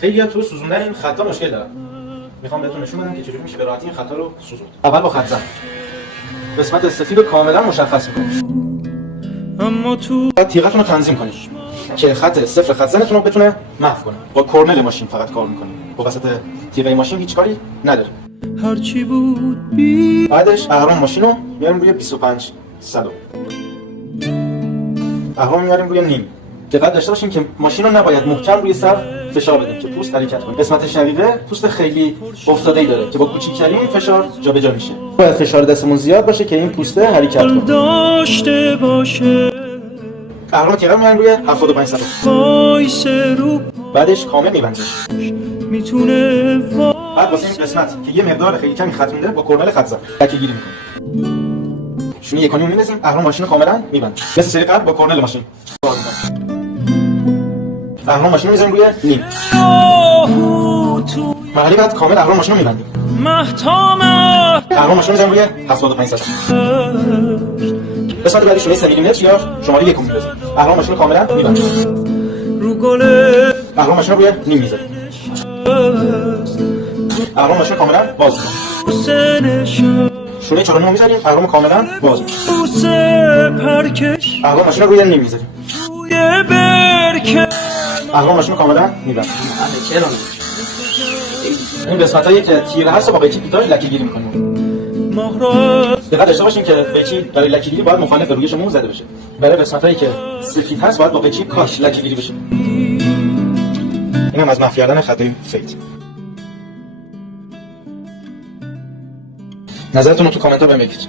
خیلی‌ها تو سوزوندن این خطا مشکل دارن. میخوام بهتون نشون بدم که چجوری میشه به راحتی این خطا رو سوزوند. اول با خط زن قسمت سفید رو کاملا مشخص می‌کنید. اما تو تیغتون رو تنظیم کنید که خط صفر خط زنتون رو بتونه محو کنه. با کرنل ماشین فقط کار می‌کنید. با وسط تیغه ماشین هیچ کاری نداره. هر چی بود بعدش اهرم ماشین رو میاریم روی 25 صدو. اهرم میاریم روی نیم. دقت داشته باشین که ماشین رو نباید محکم روی سر فشار بدیم که پوست حرکت کنه. قسمت شقیقه پوست خیلی افتاده‌ای داره که با کوچکترین فشار جابجا میشه. باید فشار دستمون زیاد باشه که این پوسته حرکت کنه. داشته باشه. اهرم تیغه میاریم روی 75 صدو. بعدش کامل میبندیم. میتونه بعد واسه این قسمت که یه مقدار خیلی کمی خط میده با کرنل خط زن لکه گیری میکنیم. شونی یکانیمو میندازیم، اهرم ماشین رو کاملا میبندیم. مثل سری قبل با کرنل ماشین. اهرم ماشین رو میذاریم روی نیم. مرحله بعد کامل اهرم ماشین رو میبندیم. اهرم ماشین رو میذاریم روی 75 صدو. قسمت بعدی شونی 3 میلیمتر یا شماره 1 میندازیم. اهرم ماشین رو کاملا میبندیم. اهرم ماشین رو روی نیم میذاریم. اهرم ماشین کاملا باز می‌کنیم. شونه 4 رو می‌ذاریم، اهرم کاملا باز می‌کنیم. اهرم ماشین رو روی نیم می‌ذاریم. اهرم ماشین رو کاملا می‌بندیم. این قسمتایی که تیره هست با قیچی پیتاژ لکه‌گیری می‌کنیم. دقت داشته باشین که قیچی برای لکه‌گیری باید مخالف رویش مو زده بشه. برای قسمتایی که سفید هست باید با قیچی کاش لکه‌گیری بشه. اینم از محو کردن خطای فید. نظرتون رو تو کامنت ها بهم بگید.